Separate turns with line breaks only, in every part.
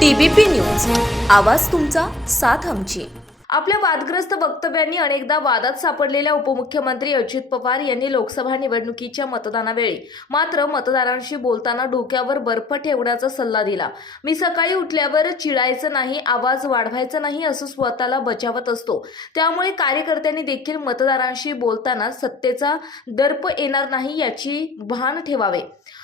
TBP news. आवाज तुमचा साथ आमची. आपल्या वादग्रस्त वक्तव्यांनी अनेकदा वादात सापडलेल्या उपमुख्यमंत्री अजित पवार यांनी लोकसभा निवडणुकीच्या मतदानावेळी मात्र मतदारांशी बोलताना डोक्यावर बर्फ ठेवण्याचा सल्ला दिला. मी सकाळी उठल्यावर चिडायचं नाही आवाज वाढवायचा नाही असं स्वतःला बचावत असतो. त्यामुळे कार्यकर्त्यांनी देखील मतदारांशी बोलताना सत्तेचा दर्प येणार नाही याची भान ठेवावे.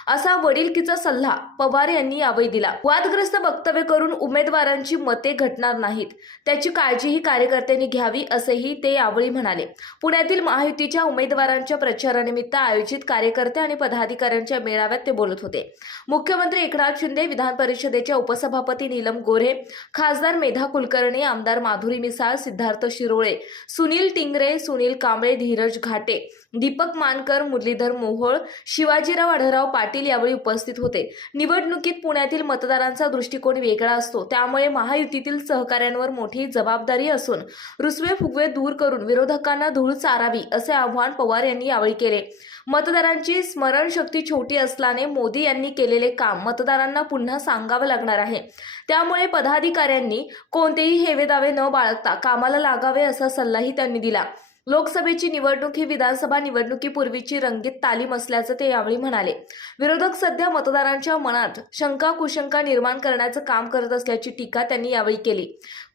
असा वडीलकीचा सल्ला पवार यांनी यावेळी दिला. वादग्रस्त वक्तव्य करून उमेदवारांची मते घटणार नाहीत. त्याची काळजीही कार्यकर्त्यांनी घ्यावी असेही ते यावेळी म्हणाले. पुण्यातील महायुतीच्या उमेदवारांच्या प्रचारानिमित्त आयोजित कार्यकर्ते आणि पदाधिकाऱ्यांच्या मेळाव्यात ते बोलत होते. मुख्यमंत्री एकनाथ शिंदे विधान परिषदेच्या उपसभापती नीलम गोऱ्हे खासदार मेधा कुलकर्णी आमदार माधुरी मिसाळ सिद्धार्थ शिरोळे सुनील टिंगरे सुनील कांबळे धीरज घाटे दीपक मानकर मुरलीधर मोहोळ शिवाजीराव आढळराव पाटील यावेळी उपस्थित होते. निवडणुकीत पुण्यातील मतदारांचा दृष्टिकोन वेगळा असतो. त्यामुळे महायुतीतील सहकाऱ्यांवर मोठी जबाबदारी असून रुसवे फुगवे दूर करून विरोधकांना धूळ चारावी असे आव्हान पवार यांनी यावेळी केले. मतदारांची स्मरणशक्ती छोटी असल्याने मोदी यांनी केलेले काम मतदारांना पुन्हा सांगावं लागणार आहे. त्यामुळे पदाधिकाऱ्यांनी कोणतेही हेवेदावे न बाळगता कामाला लागावे असा सल्लाही त्यांनी दिला. लोकसभेची निवडणूक ही विधानसभा निवडणुकीपूर्वीची रंगीत तालीम असल्याचं ते यावेळी म्हणाले. विरोधक सध्या मतदारांच्या मनात शंका कुशंका निर्माण करण्याचं काम करत असल्याची टीका त्यांनी यावेळी केली.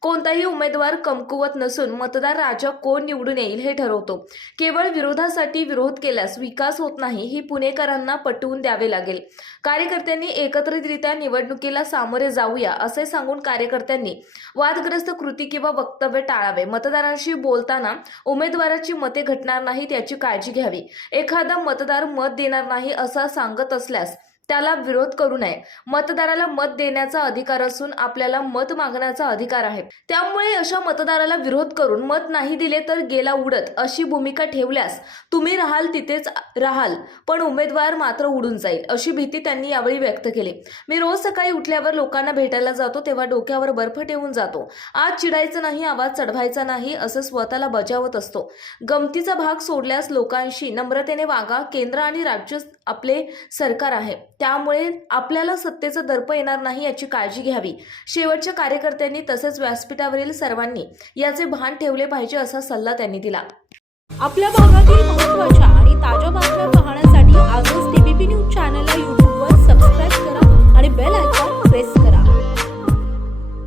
कोणताही उमेदवार कमकुवत नसून मतदार राजा कोण निवडून येईल हे ठरवतो. केवळ विरोधासाठी विरोध केल्यास विकास होत नाही ही पुणेकरांना पटवून द्यावे लागेल. कार्यकर्त्यांनी एकत्रितरित्या निवडणुकीला सामोरे जाऊया असे सांगून कार्यकर्त्यांनी वादग्रस्त कृती किंवा वक्तव्य टाळावे. मतदारांशी बोलताना उमेदवार उमेदवाराची मते घटणार नाहीत याची काळजी घ्यावी. एखादा मतदार मत देणार नाही असं सांगत असल्यास त्याला विरोध करू नये. मतदाराला मत देण्याचा अधिकार असून आपल्याला मत मागण्याचा अधिकार आहे. त्यामुळे अशा मतदाराला विरोध करून मत नाही दिले तर गेला उडत अशी भूमिका ठेवल्यास तुम्ही राहाल तिथेच राहाल पण उमेदवार मात्र उडून जाईल अशी भीती त्यांनी यावेळी व्यक्त केली. मी रोज सकाळी उठल्यावर लोकांना भेटायला जातो तेव्हा डोक्यावर बर्फ ठेवून जातो. आज चिडायचं नाही आवाज चढवायचा नाही असं स्वतःला बजावत असतो. गमतीचा भाग सोडल्यास लोकांशी नम्रतेने वागा केंद्र आणि राज्य आपले सरकार आहे. त्यामुळे आपल्याला सत्तेचा दर्प येणार नाही याची काळजी घ्यावी. शेवटच्या कार्यकर्त्यांनी तसेच व्यासपीठावरील सर्वांनी याचे भान ठेवले पाहिजे असा सल्ला त्यांनी दिला.
आपल्या भागातील महत्त्वाच्या आणि ताज्या बातम्या पाहण्यासाठी आजच टीबीपी न्यूज